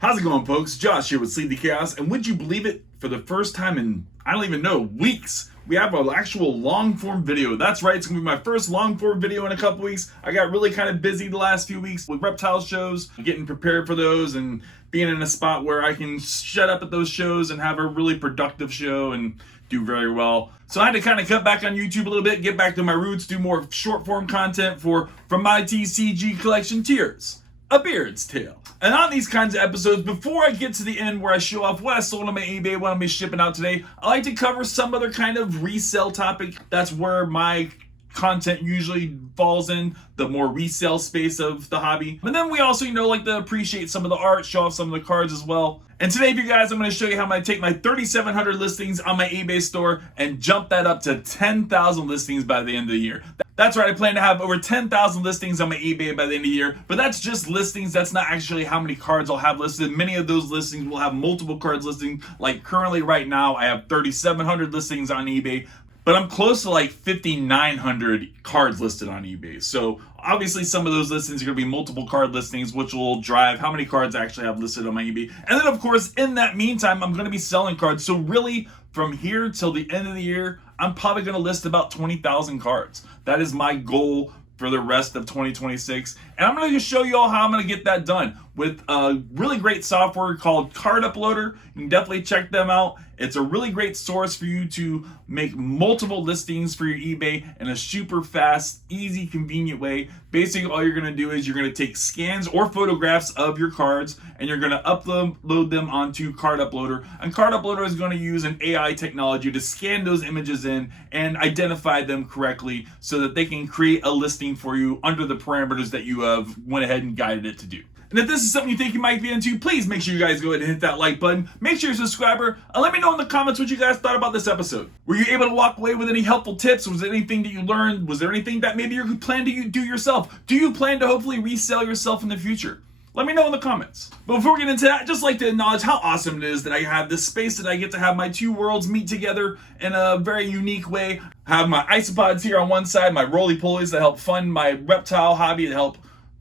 How's it going, folks? Josh here with Sleep the Chaos, and would you believe it? For the first time in, I don't even know, weeks, we have an actual long-form video. That's right, it's gonna be my first long-form video in a couple weeks. I got really kind of busy the last few weeks with reptile shows, getting prepared for those, and being in a spot where I can shut up at those shows and have a really productive show and do very well. So I had to kind of cut back on YouTube a little bit, get back to my roots, do more short-form content from My TCG Collection Tears, A Beard's Tale. And on these kinds of episodes, before I get to the end where I show off what I sold on my eBay, what I'm gonna be shipping out today, I like to cover some other kind of resale topic. That's where my content usually falls in, the more resale space of the hobby. But then we also, like to appreciate some of the art, show off some of the cards as well. And today, for you guys, I'm going to show you how I'm going to take my 3,700 listings on my eBay store and jump that up to 10,000 listings by the end of the year. That's right, I plan to have over 10,000 listings on my eBay by the end of the year, but that's just listings. That's not actually how many cards I'll have listed. Many of those listings will have multiple cards listing. Like currently right now, I have 3,700 listings on eBay, but I'm close to like 5,900 cards listed on eBay. So obviously some of those listings are going to be multiple card listings, which will drive how many cards I actually have listed on my eBay. And then of course, in that meantime, I'm going to be selling cards. So really from here till the end of the year, I'm probably going to list about 20,000 cards. That is my goal for the rest of 2026. And I'm going to just show you all how I'm going to get that done with a really great software called Card Uploader. You can definitely check them out. It's a really great source for you to make multiple listings for your eBay in a super fast, easy, convenient way. Basically, all you're going to do is you're going to take scans or photographs of your cards and you're going to upload them onto Card Uploader. And Card Uploader is going to use an AI technology to scan those images in and identify them correctly so that they can create a listing for you under the parameters that you have went ahead and guided it to do. And if this is something you think you might be into, please make sure you guys go ahead and hit that like button. Make sure you're a subscriber. And let me know in the comments what you guys thought about this episode. Were you able to walk away with any helpful tips? Was there anything that you learned? Was there anything that maybe you plan to do yourself? Do you plan to hopefully resell yourself in the future? Let me know in the comments. But before we get into that, I'd just like to acknowledge how awesome it is that I have this space that I get to have my two worlds meet together in a very unique way. I have my isopods here on one side, my roly-polies that help fund my reptile hobby, to help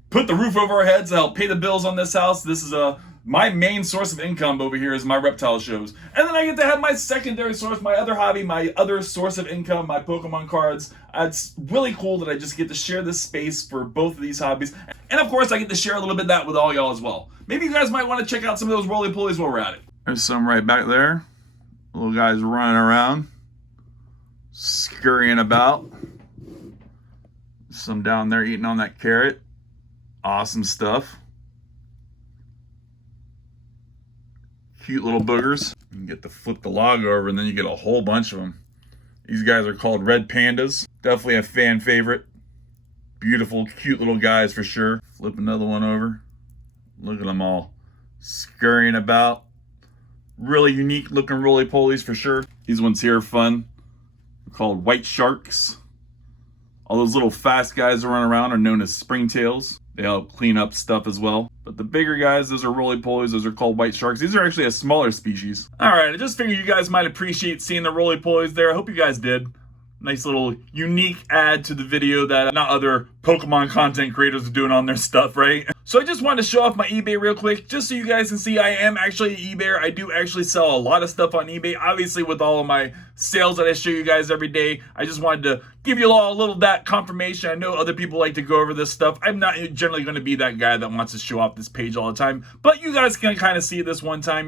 put the roof over our heads, to help pay the bills on this house. This is my main source of income over here is my reptile shows. And then I get to have my secondary source, my other hobby, my other source of income, my Pokemon cards. It's really cool that I just get to share this space for both of these hobbies. And of course, I get to share a little bit of that with all y'all as well. Maybe you guys might want to check out some of those roly-polies while we're at it. There's some right back there. Little guys running around, scurrying about. Some down there eating on that carrot. Awesome stuff. Cute little boogers. You can get to flip the log over and then you get a whole bunch of them. These guys are called red pandas. Definitely a fan favorite. Beautiful, cute little guys for sure. Flip another one over. Look at them all scurrying about. Really unique looking roly-polies for sure. These ones here are fun. They're called white sharks. All those little fast guys that run around are known as springtails. They help clean up stuff as well. But the bigger guys, those are roly-polies. Those are called white sharks. These are actually a smaller species. All right, I just figured you guys might appreciate seeing the roly-polies there. I hope you guys did. Nice little unique add to the video that not other Pokemon content creators are doing on their stuff, right? So I just wanted to show off my eBay real quick, just so you guys can see I am actually an eBayer. I do actually sell a lot of stuff on eBay. Obviously, with all of my sales that I show you guys every day, I just wanted to give you all a little that confirmation. I know other people like to go over this stuff. I'm not generally going to be that guy that wants to show off this page all the time, but you guys can kind of see this one time,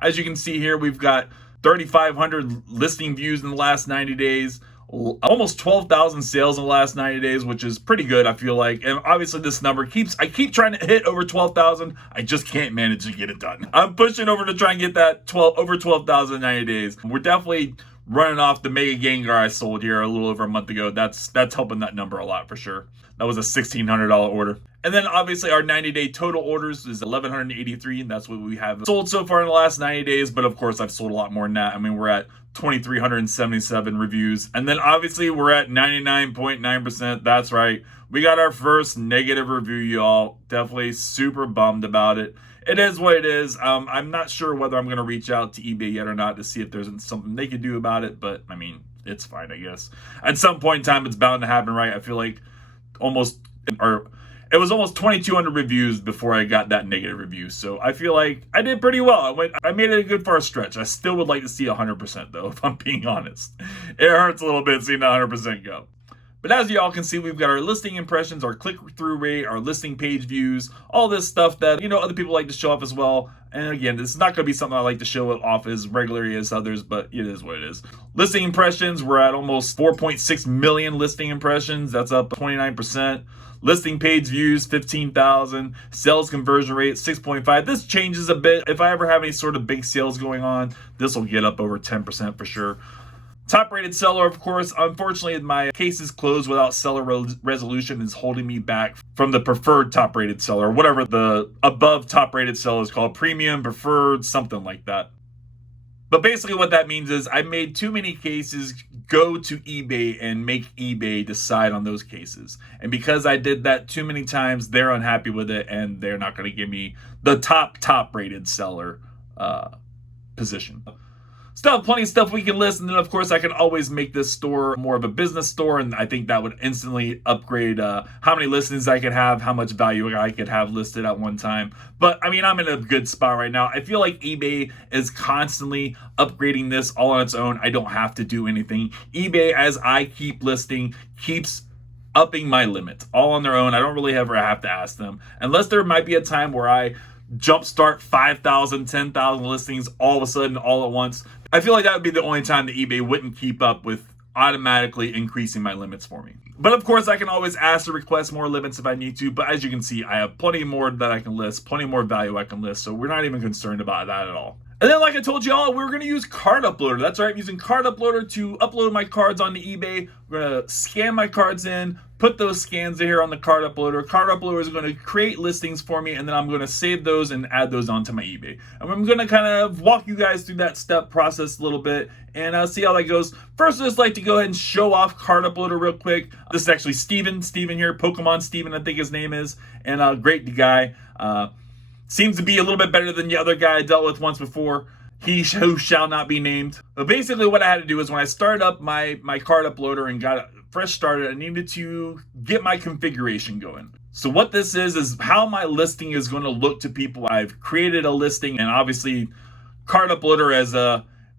As you can see here, we've got 3,500 listing views in the last 90 days. Almost 12,000 sales in the last 90 days, which is pretty good, I feel like. And obviously this number I keep trying to hit over 12,000. I just can't manage to get it done. I'm pushing over to try and get that over 12,000 in 90 days. We're definitely running off the Mega Gengar I sold here a little over a month ago. That's helping that number a lot for sure. That was a $1,600 order. And then obviously our 90-day total orders is 1,183. And that's what we have sold so far in the last 90 days. But of course, I've sold a lot more than that. I mean, we're at 2,377 reviews. And then obviously we're at 99.9%. That's right. We got our first negative review, y'all. Definitely super bummed about it. It is what it is. I'm not sure whether I'm going to reach out to eBay yet or not to see if there's something they could do about it. But I mean, it's fine, I guess. At some point in time, it's bound to happen, right? I feel like almost, or It was almost 2,200 reviews before I got that negative review. So I feel like I did pretty well. I made it a good far stretch. I still would like to see 100% though, if I'm being honest. It hurts a little bit seeing 100% go. But as y'all can see, we've got our listing impressions, our click-through rate, our listing page views, all this stuff that, other people like to show off as well. And again, this is not going to be something I like to show off as regularly as others, but it is what it is. Listing impressions, we're at almost 4.6 million listing impressions. That's up 29%. Listing page views, 15,000. Sales conversion rate, 6.5. This changes a bit. If I ever have any sort of big sales going on, this will get up over 10% for sure. Top rated seller, of course. Unfortunately, my case is closed without seller resolution is holding me back from the preferred top rated seller, whatever the above top rated seller is called, premium, preferred, something like that. But basically what that means is I made too many cases go to eBay and make eBay decide on those cases. And because I did that too many times, they're unhappy with it and they're not going to give me the top rated seller position. Still have plenty of stuff we can list, and then of course I can always make this store more of a business store, and I think that would instantly upgrade how many listings I could have, how much value I could have listed at one time. But I mean, I'm in a good spot right now. I feel like eBay is constantly upgrading this all on its own. I don't have to do anything. eBay, as I keep listing, keeps upping my limit all on their own. I don't really ever have to ask them, unless there might be a time where I jumpstart 5,000, 10,000 listings all of a sudden, all at once. I feel like that would be the only time that eBay wouldn't keep up with automatically increasing my limits for me. But of course, I can always ask to request more limits if I need to. But as you can see, I have plenty more that I can list, plenty more value I can list. So we're not even concerned about that at all. And then, like I told y'all, we're going to use Card Uploader. That's right, I'm using Card Uploader to upload my cards onto eBay. We're going to scan my cards in, put those scans in here on the Card Uploader. Card Uploader is going to create listings for me, and then I'm going to save those and add those onto my eBay. And I'm going to kind of walk you guys through that step process a little bit and see how that goes. First, I'd just like to go ahead and show off Card Uploader real quick. This is actually Steven here, Pokemon Steven, I think his name is, and great guy. Seems to be a little bit better than the other guy I dealt with once before. He who shall not be named. But basically what I had to do is when I started up my Card Uploader and got it fresh started, I needed to get my configuration going. So what this is how my listing is going to look to people. I've created a listing, and obviously Card Uploader has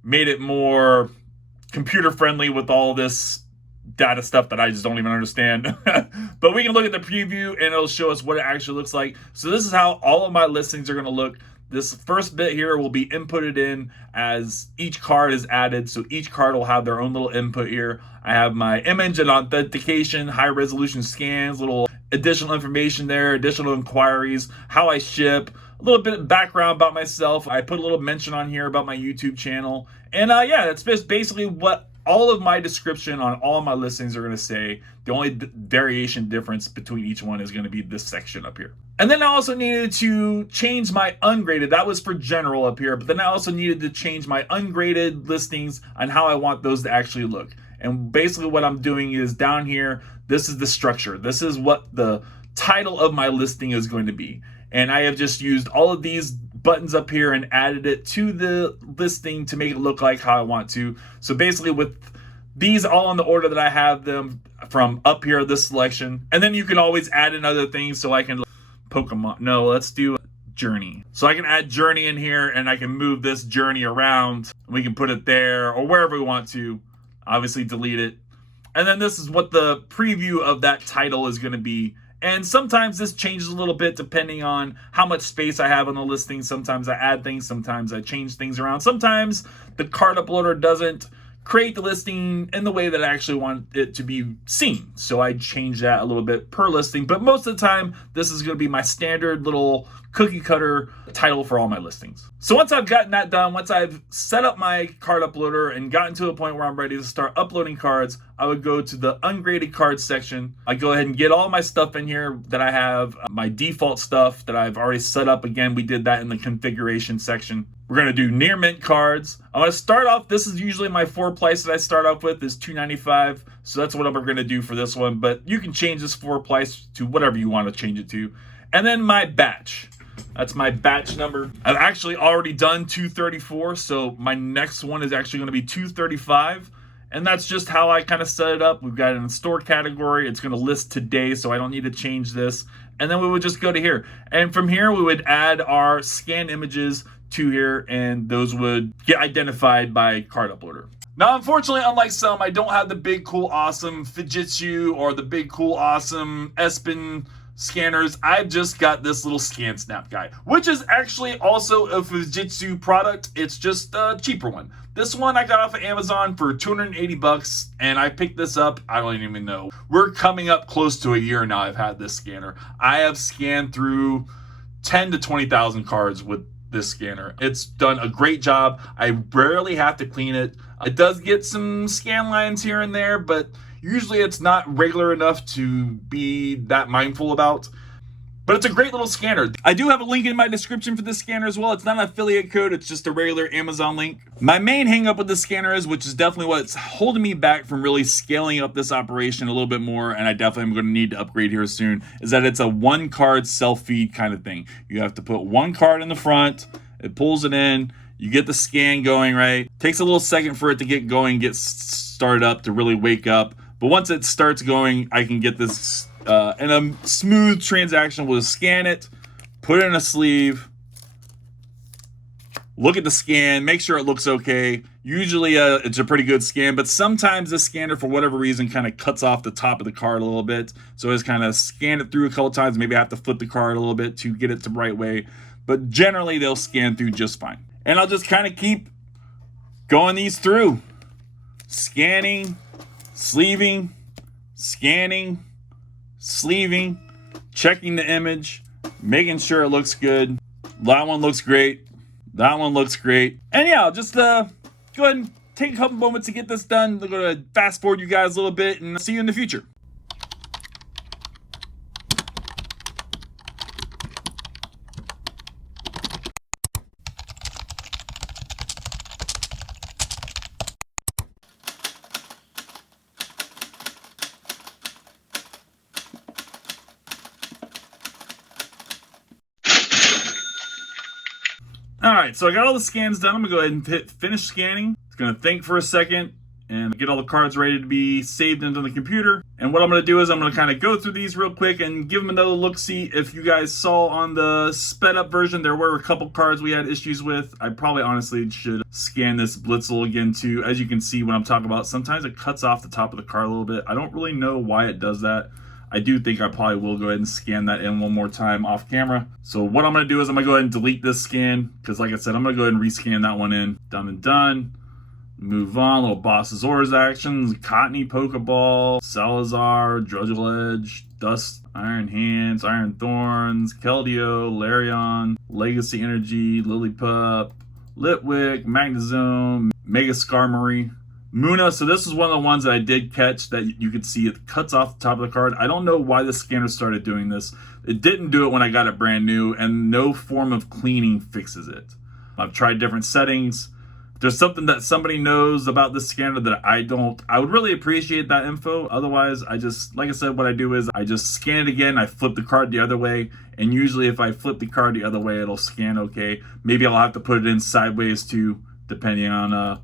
made it more computer friendly with all this data stuff that I just don't even understand. But we can look at the preview and it'll show us what it actually looks like. So this is how all of my listings are going to look. This first bit here will be inputted in as each card is added. So each card will have their own little input here. I have my image and authentication, high resolution scans, little additional information there, additional inquiries, how I ship, a little bit of background about myself. I put a little mention on here about my YouTube channel. And yeah, that's just basically what all of my description on all of my listings are going to say. The only variation difference between each one is going to be this section up here. And then I also needed to change my ungraded. That was for general up here. But then I also needed to change my ungraded listings on how I want those to actually look. And basically what I'm doing is down here, this is the structure. This is what the title of my listing is going to be. And I have just used all of these buttons up here and added it to the listing to make it look like how I want to. So basically with these all in the order that I have them from up here, this selection. And then you can always add in other things. So I can let's do journey. So I can add journey in here and I can move this journey around. We can put it there or wherever we want to. Obviously delete it. And then this is what the preview of that title is going to be. And sometimes this changes a little bit depending on how much space I have on the listing. Sometimes I add things, sometimes I change things around. Sometimes the Card Uploader doesn't create the listing in the way that I actually want it to be seen. So I change that a little bit per listing. But most of the time, this is going to be my standard little cookie cutter title for all my listings. So once I've gotten that done, once I've set up my Card Uploader and gotten to a point where I'm ready to start uploading cards, I would go to the ungraded cards section. I go ahead and get all my stuff in here that I have, my default stuff that I've already set up. Again, we did that in the configuration section. We're going to do near mint cards. I'm going to start off, this is usually my floor price that I start off with is $2.95. So that's what we're going to do for this one. But you can change this floor price to whatever you want to change it to. And then my batch. That's my batch number. I've actually already done 234. So my next one is actually going to be 235. And that's just how I kind of set it up. We've got it in the store category. It's going to list today, so I don't need to change this. and then we would just go to here. And from here, we would add our scanned images to here, and those would get identified by card uploader. Now, unfortunately, unlike some, I don't have the big, cool, awesome Fujitsu or the big, cool, awesome Espen scanners. I've just got this little ScanSnap guy, which is actually also a Fujitsu product. It's just a cheaper one. This one I got off of Amazon for 280 bucks, and I picked this up, I don't even know. We're coming up close to a year now I've had this scanner. I have scanned through 10 to 20,000 cards with this scanner. It's done a great job. I rarely have to clean it. It does get some scan lines here and there, but usually it's not regular enough to be that mindful about. But it's a great little scanner. I do have a link in my description for this scanner as well. It's not an affiliate code, it's just a regular Amazon link. My main hang up with this scanner is, which is definitely what's holding me back from really scaling up this operation a little bit more, and I definitely am going to need to upgrade here soon, is that it's a one card self-feed kind of thing. You have to put one card in the front, it pulls it in, you get the scan going, right? Takes a little second for it to get going, get started up, to really wake up. But once it starts going, I can get this in a smooth transaction. We'll scan it, put it in a sleeve, look at the scan, make sure it looks okay. Usually it's a pretty good scan, but sometimes this scanner, for whatever reason, kind of cuts off the top of the card a little bit. So it's kind of scanned it through a couple times. Maybe I have to flip the card a little bit to get it the right way. But generally, they'll scan through just fine. And I'll just kind of keep going these through. Scanning, sleeving, scanning, sleeving, checking the image, making sure it looks good. That one looks great. That one looks great. And yeah, I'll just go ahead and take a couple moments to get this done. I'm going to fast forward you guys a little bit and see you in the future. All right, so I got all the scans done. I'm gonna go ahead and hit finish scanning. It's gonna think for a second and get all the cards ready to be saved into the computer. And what I'm gonna do is I'm gonna kind of go through these real quick and give them another look-see. If you guys saw on the sped up version, there were a couple cards we had issues with. I probably honestly should scan this Blitzel again too. As you can see when I'm talking about, sometimes it cuts off the top of the card a little bit. I don't really know why it does that. I do think I probably will go ahead and scan that in one more time off camera. So what I'm going to do is I'm going to go ahead and delete this scan, because like I said, I'm going to go ahead and rescan that one in. Done and done. Move on. Little Bossasaurus actions. Cottony Pokeball. Salazar. Drudgel Edge. Dust. Iron Hands. Iron Thorns. Keldeo. Larion. Legacy Energy. Lillipup. Litwick. Magnezone. Mega Skarmory. Muna, so this is one of the ones that I did catch that you could see it cuts off the top of the card. I don't know why the scanner started doing this. It didn't do it when I got it brand new, and no form of cleaning fixes it. I've tried different settings. If there's something that somebody knows about this scanner that I don't, I would really appreciate that info. Otherwise, I just, like I said, what I do is I just scan it again, I flip the card the other way, and usually if I flip the card the other way, it'll scan okay. Maybe I'll have to put it in sideways too, depending on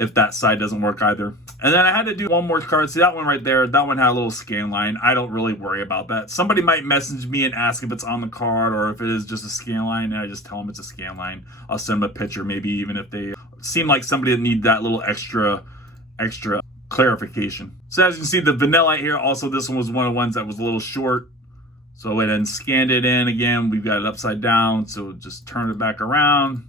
if that side doesn't work either. And then I had to do one more card. See that one right there? That one had a little scan line. I don't really worry about that. Somebody might message me and ask if it's on the card or if it is just a scan line, and I just tell them it's a scan line. I'll send them a picture, maybe even if they seem like somebody that need that little extra clarification. So as you can see, the Vanillite here, also this one was one of the ones that was a little short. So I went and scanned it in again. We've got it upside down, so just turn it back around.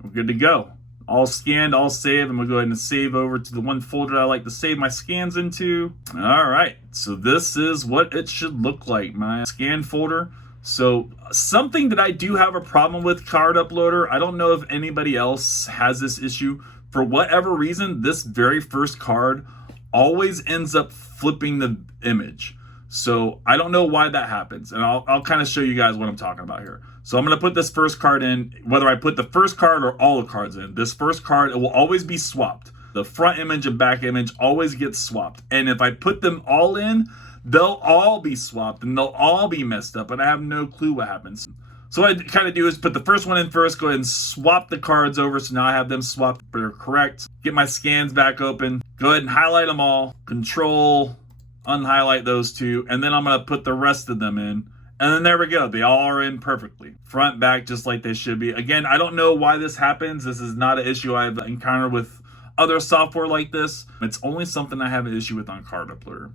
We're good to go. All scanned, all saved. I'm gonna go ahead and save over to the one folder I like to save my scans into. All right, so this is what it should look like, my scan folder. So something that I do have a problem with Card Uploader, I don't know if anybody else has this issue. For whatever reason, this very first card always ends up flipping the image. So I don't know why that happens, and I'll kind of show you guys what I'm talking about here. So I'm going to put this first card in, whether I put the first card or all the cards in. This first card, it will always be swapped. The front image and back image always gets swapped. And if I put them all in, they'll all be swapped and they'll all be messed up, and I have no clue what happens. So what I kind of do is put the first one in first, go ahead and swap the cards over, so now I have them swapped, but they're correct. Get my scans back open, go ahead and highlight them all, Control, unhighlight those two, and then I'm going to put the rest of them in, And then there we go. They all are in perfectly. Front, back, just like they should be. Again, I don't know why this happens. This is not an issue I've encountered with other software like this. It's only something I have an issue with on Card Uploader.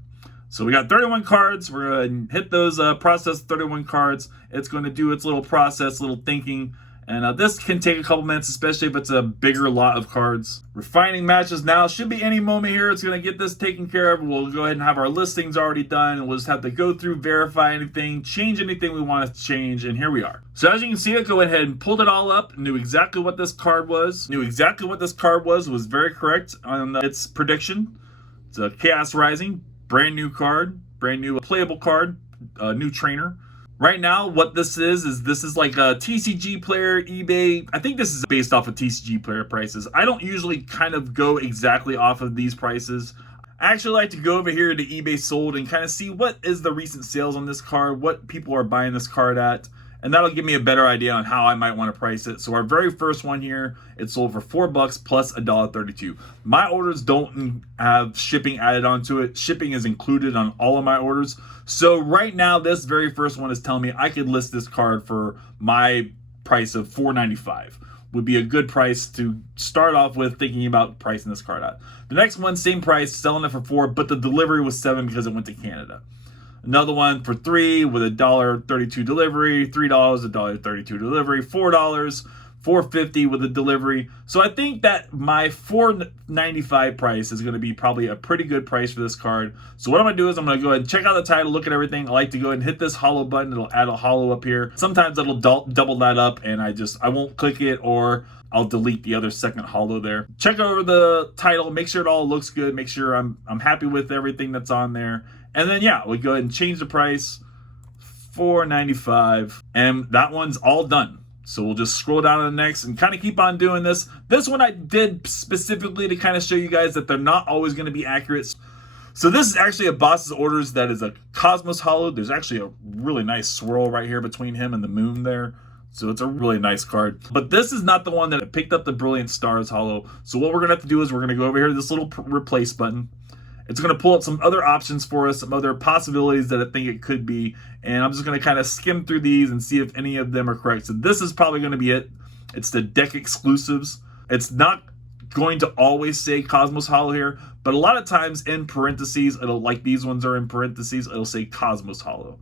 So we got 31 cards. We're going to hit those process 31 cards. It's going to do its little process, little thinking. And this can take a couple minutes, especially if it's a bigger lot of cards. Refining matches now. Should be any moment here. It's going to get this taken care of. We'll go ahead and have our listings already done. And we'll just have to go through, verify anything, change anything we want to change. And here we are. So as you can see, I go ahead and pulled it all up. Knew exactly what this card was. Was very correct on its prediction. It's a Chaos Rising. Brand new card. Brand new playable card. New trainer. Right now, what this is like a TCG player, eBay. I think this is based off of TCG player prices. I don't usually kind of go exactly off of these prices. I actually like to go over here to eBay Sold and kind of see what is the recent sales on this card, what people are buying this card at, and that'll give me a better idea on how I might want to price it. So our very first one here, it sold for $4 plus $1.32. My orders don't have shipping added onto it. Shipping is included on all of my orders. So right now, this very first one is telling me I could list this card for my price of $4.95. Would be a good price to start off with thinking about pricing this card at. The next one, same price, selling it for $4, but the delivery was $7 because it went to Canada. Another one for $3 with $1.32 delivery, $3, $1.32 delivery, $4, $4.50 with a delivery. So I think that my $4.95 price is going to be probably a pretty good price for this card. So what I'm going to do is I'm going to go ahead and check out the title, look at everything. I like to go ahead and hit this hollow button. It'll add a hollow up here. Sometimes it'll double that up and I won't click it, or I'll delete the other second hollow there. Check over the title, make sure it all looks good, make sure I'm happy with everything that's on there. And then yeah, we go ahead and change the price, $4.95, and that one's all done. So we'll just scroll down to the next and kind of keep on doing this. This one I did specifically to kind of show you guys that they're not always going to be accurate. So this is actually a Boss's Orders that is a Cosmos Hollow. There's actually a really nice swirl right here between him and the moon there. So it's a really nice card. But this is not the one that picked up the Brilliant Stars Hollow. So what we're going to have to do is we're going to go over here to this little replace button. It's going to pull up some other options for us, some other possibilities that I think it could be. And I'm just going to kind of skim through these and see if any of them are correct. So this is probably going to be it. It's the deck exclusives. It's not going to always say Cosmos Hollow here, but a lot of times in parentheses, it'll, like these ones are in parentheses, it'll say Cosmos Hollow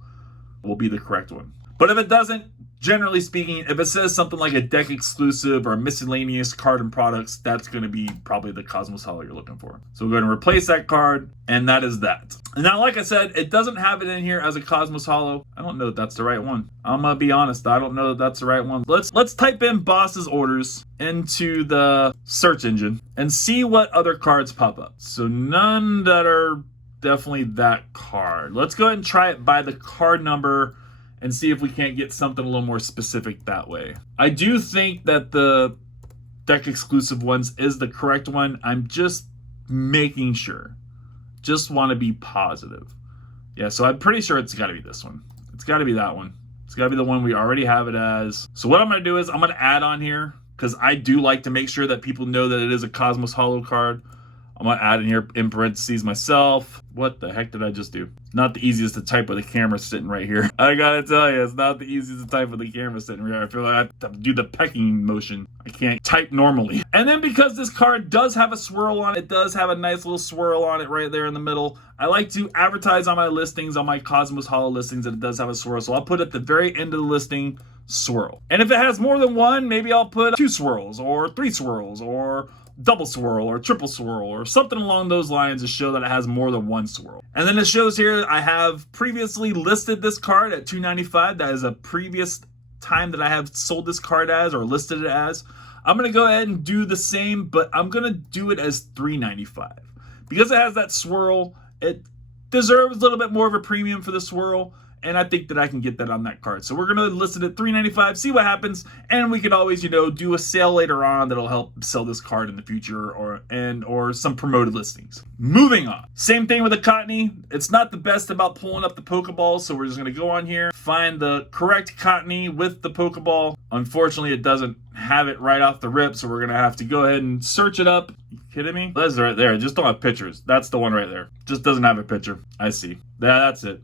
will be the correct one. But if it doesn't, generally speaking, if it says something like a deck exclusive or miscellaneous card and products, that's going to be probably the Cosmos Hollow you're looking for. So we're going to replace that card, and that is that. And now, like I said, it doesn't have it in here as a Cosmos Hollow. I don't know if that's the right one. I'm going to be honest, I don't know that that's the right one. Let's type in Boss's Orders into the search engine and see what other cards pop up. So none that are definitely that card. Let's go ahead and try it by the card number and see if we can't get something a little more specific that way. I do think that the deck exclusive ones is the correct one. I'm just making sure. Just want to be positive. Yeah, so I'm pretty sure it's got to be this one. It's got to be that one. It's got to be the one we already have it as. So what I'm going to do is I'm going to add on here, because I do like to make sure that people know that it is a Cosmos Hollow card. I'm going to add in here in parentheses myself. What the heck did I just do? Not the easiest to type with the camera sitting right here. I gotta tell you, it's not the easiest to type with the camera sitting right here. I feel like I have to do the pecking motion. I can't type normally. And then because this card does have a swirl on it, does have a nice little swirl on it right there in the middle, I like to advertise on my listings, on my Cosmos Hollow listings, that it does have a swirl. So I'll put at the very end of the listing, swirl. And if it has more than one, maybe I'll put 2 swirls or 3 swirls or double swirl or triple swirl or something along those lines to show that it has more than one swirl. And then it shows here I have previously listed this card at $2.95. That is a previous time that I have sold this card as or listed it as. I'm going to go ahead and do the same, but I'm going to do it as $3.95. Because it has that swirl, it deserves a little bit more of a premium for the swirl. And I think that I can get that on that card. So we're going to list it at $3.95, see what happens. And we can always, do a sale later on that'll help sell this card in the future or some promoted listings. Moving on. Same thing with the Cottony. It's not the best about pulling up the Pokeballs. So we're just going to go on here, find the correct Cottony with the Pokeball. Unfortunately, it doesn't have it right off the rip. So we're going to have to go ahead and search it up. You kidding me? That's right there. Just don't have pictures. That's the one right there. Just doesn't have a picture. I see. Yeah, that's it.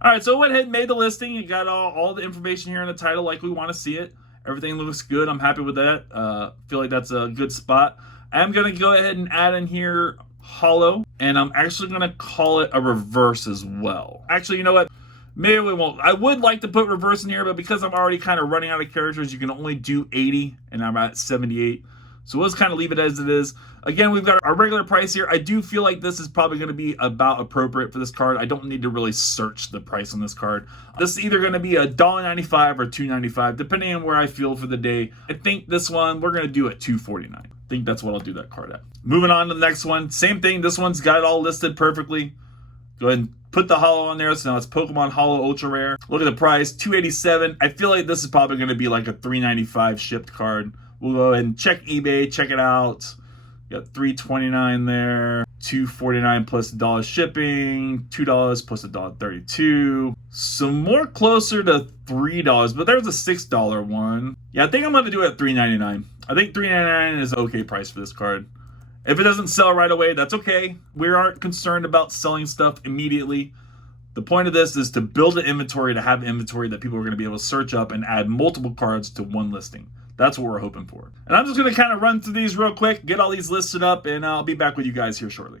All right, so I went ahead and made the listing. You got all the information here in the title like we want to see it. Everything looks good. I'm happy with that. Feel like that's a good spot. I'm going to go ahead and add in here hollow, and I'm actually going to call it a reverse as well. Actually, you know what? Maybe we won't. I would like to put reverse in here, but because I'm already kind of running out of characters, you can only do 80, and I'm at 78. So we'll just kind of leave it as it is. Again, we've got our regular price here. I do feel like this is probably going to be about appropriate for this card. I don't need to really search the price on this card. This is either going to be $1.95 or $2.95, depending on where I feel for the day. I think this one, we're going to do at $2.49. I think that's what I'll do that card at. Moving on to the next one. Same thing. This one's got it all listed perfectly. Go ahead and put the hollow on there. So now it's Pokemon Hollow Ultra Rare. Look at the price, $287. I feel like this is probably going to be like a $3.95 shipped card. We'll go ahead and check eBay, check it out. Got $3.29 there, $2.49 plus $1 shipping, $2 plus $1.32. Some more closer to $3, but there's a $6 one. Yeah, I think I'm gonna do it at $3.99. I think $3.99 is an okay price for this card. If it doesn't sell right away, that's okay. We aren't concerned about selling stuff immediately. The point of this is to build an inventory, to have inventory that people are gonna be able to search up and add multiple cards to one listing. That's what we're hoping for. And I'm just going to kind of run through these real quick, get all these listed up, and I'll be back with you guys here shortly.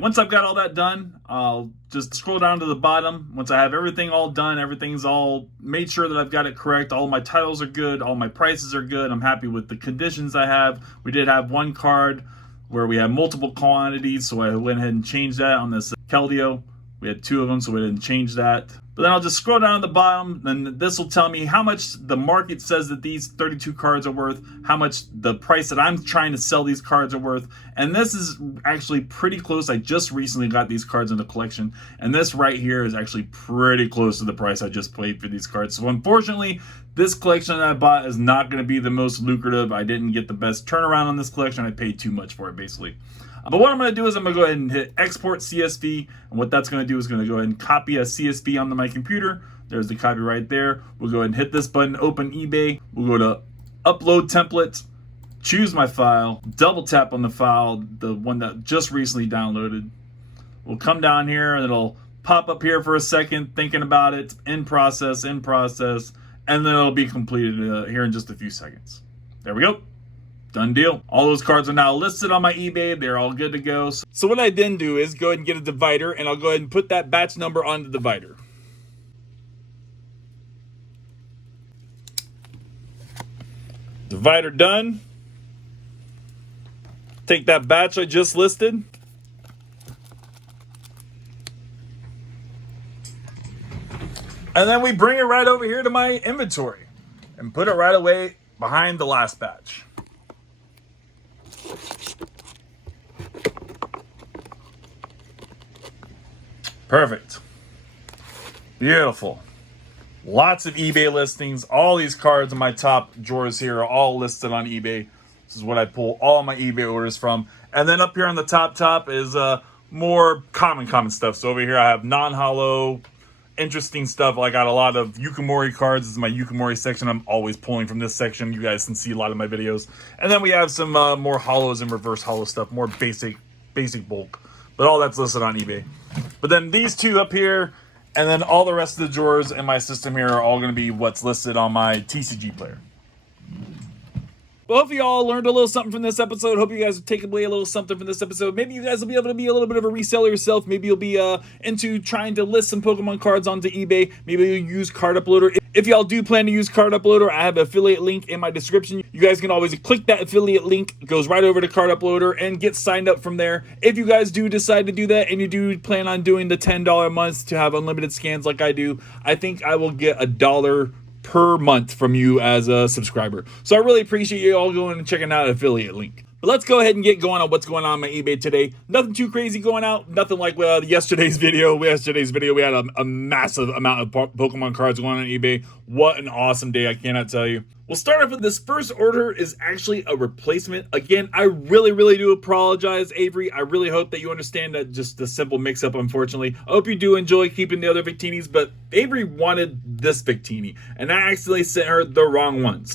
Once I've got all that done, I'll just scroll down to the bottom. Once I have everything all done, everything's all made sure that I've got it correct. All my titles are good. All my prices are good. I'm happy with the conditions I have. We did have one card where we had multiple quantities, so I went ahead and changed that on this Keldeo. We had 2 of them, so we didn't change that. But then I'll just scroll down to the bottom, and this will tell me how much the market says that these 32 cards are worth, how much the price that I'm trying to sell these cards are worth. And this is actually pretty close. I just recently got these cards in the collection, and this right here is actually pretty close to the price I just paid for these cards. So unfortunately, this collection that I bought is not going to be the most lucrative. I didn't get the best turnaround on this collection. I paid too much for it, basically. But what I'm going to do is I'm going to go ahead and hit export CSV, and what that's going to do is going to go ahead and copy a CSV onto my computer. There's the copy right there. We'll go ahead and hit this button, open eBay. We'll go to upload template, choose my file, double tap on the file, the one that just recently downloaded. We'll come down here and it'll pop up here for a second, thinking about it, in process, and then it'll be completed here in just a few seconds. There we go. Done deal. All those cards are now listed on my eBay. They're all good to go. So what I then do is go ahead and get a divider, and I'll go ahead and put that batch number on the divider. Divider done. Take that batch I just listed. And then we bring it right over here to my inventory and put it right away behind the last batch. Perfect. Beautiful. Lots of eBay listings. All these cards in my top drawers here are all listed on eBay. This is what I pull all my eBay orders from. And then up here on the top is more common stuff. So over here I have non-hollow, interesting stuff. I got a lot of Yukimori cards. This is my Yukimori section. I'm always pulling from this section. You guys can see a lot of my videos. And then we have some more hollows and reverse hollow stuff, more basic bulk. But all that's listed on eBay. But then these two up here, and then all the rest of the drawers in my system here are all going to be what's listed on my TCG player. Well, hopefully you all learned a little something from this episode. Hope you guys have taken away a little something from this episode. Maybe you guys will be able to be a little bit of a reseller yourself. Maybe you'll be into trying to list some Pokemon cards onto eBay. Maybe you'll use Card Uploader. If y'all do plan to use Card Uploader, I have an affiliate link in my description. You guys can always click that affiliate link. It goes right over to Card Uploader and get signed up from there. If you guys do decide to do that and you do plan on doing the $10 a month to have unlimited scans like I do, I think I will get $1 per month from you as a subscriber. So I really appreciate you all going and checking out an affiliate link. But let's go ahead and get going on what's going on my eBay today. Nothing too crazy going out. Nothing like yesterday's video. We had a massive amount of Pokemon cards going on eBay. What an awesome day, I cannot tell you. We'll start off with this first order is actually a replacement. Again, I really do apologize, Avery. I really hope that you understand that just a simple mix-up, unfortunately. I hope you do enjoy keeping the other Victinis, but Avery wanted this Victini, and I accidentally sent her the wrong ones,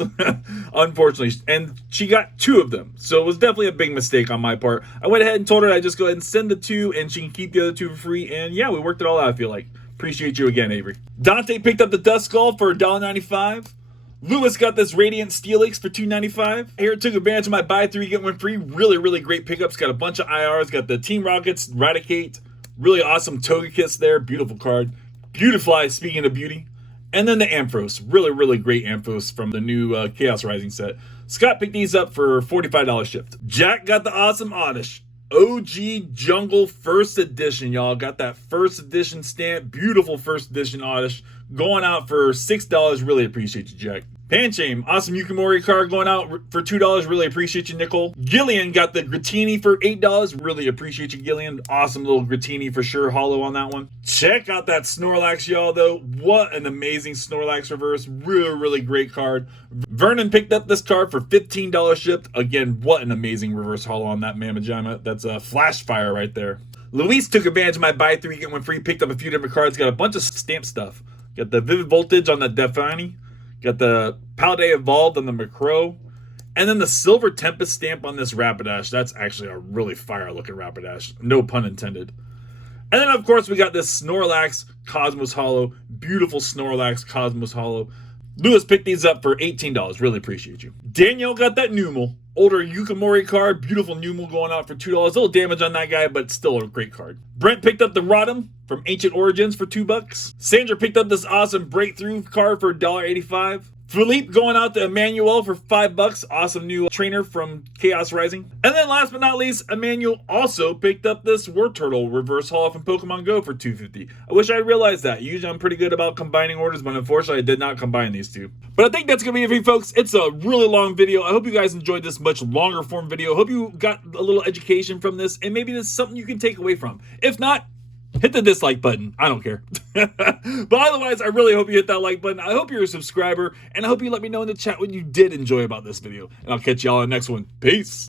unfortunately. And she got 2 of them, so it was definitely a big mistake on my part. I went ahead and told her I'd just go ahead and send the 2, and she can keep the other 2 for free, and yeah, we worked it all out, I feel like. Appreciate you again, Avery. Dante picked up the Dust Skull for $1.95. Lewis got this Radiant Steelix for $2.95. Here took advantage of my buy 3 get 1 free. Really great pickups. Got a bunch of IRs. Got the Team Rockets, Raticate. Really awesome Togekiss there. Beautiful card. Beautifly, speaking of beauty. And then the Ampharos. Really great Ampharos from the new Chaos Rising set. Scott picked these up for $45 shipped. Jack got the awesome Oddish. OG Jungle First Edition, y'all. Got that First Edition stamp. Beautiful First Edition Oddish. Going out for $6. Really appreciate you, Jack. Panchame, awesome Yukimori card going out for $2. Really appreciate you, Nicole. Gillian got the Gratini for $8. Really appreciate you, Gillian. Awesome little Gratini for sure. Hollow on that one. Check out that Snorlax, y'all, though. What an amazing Snorlax reverse. Really great card. Vernon picked up this card for $15 shipped. Again, what an amazing reverse hollow on that Mamajima. That's a flash fire right there. Luis took advantage of my buy 3 get 1 free. Picked up a few different cards. Got a bunch of stamp stuff. Got the Vivid Voltage on the Defani. Got the Paldea Evolved on the Macro. And then the Silver Tempest stamp on this Rapidash. That's actually a really fire-looking Rapidash. No pun intended. And then, of course, we got this Snorlax Cosmos Hollow. Beautiful Snorlax Cosmos Hollow. Lewis picked these up for $18. Really appreciate you. Danielle got that Numel. Older Yukimori card. Beautiful Numel going out for $2. A little damage on that guy, but still a great card. Brent picked up the Rotom from Ancient Origins for $2. Sandra picked up this awesome Breakthrough card for $1.85. Philippe going out to Emmanuel for $5. Awesome new trainer from Chaos Rising. And then last but not least, Emmanuel also picked up this Wartortle reverse haul from Pokemon Go for $2.50. I wish I realized that. Usually I'm pretty good about combining orders, but unfortunately I did not combine these 2. But I think that's going to be it for you folks. It's a really long video. I hope you guys enjoyed this much longer form video. I hope you got a little education from this, and maybe this is something you can take away from. If not, hit the dislike button. I don't care. But otherwise, I really hope you hit that like button. I hope you're a subscriber, and I hope you let me know in the chat what you did enjoy about this video. And I'll catch y'all on the next one. Peace.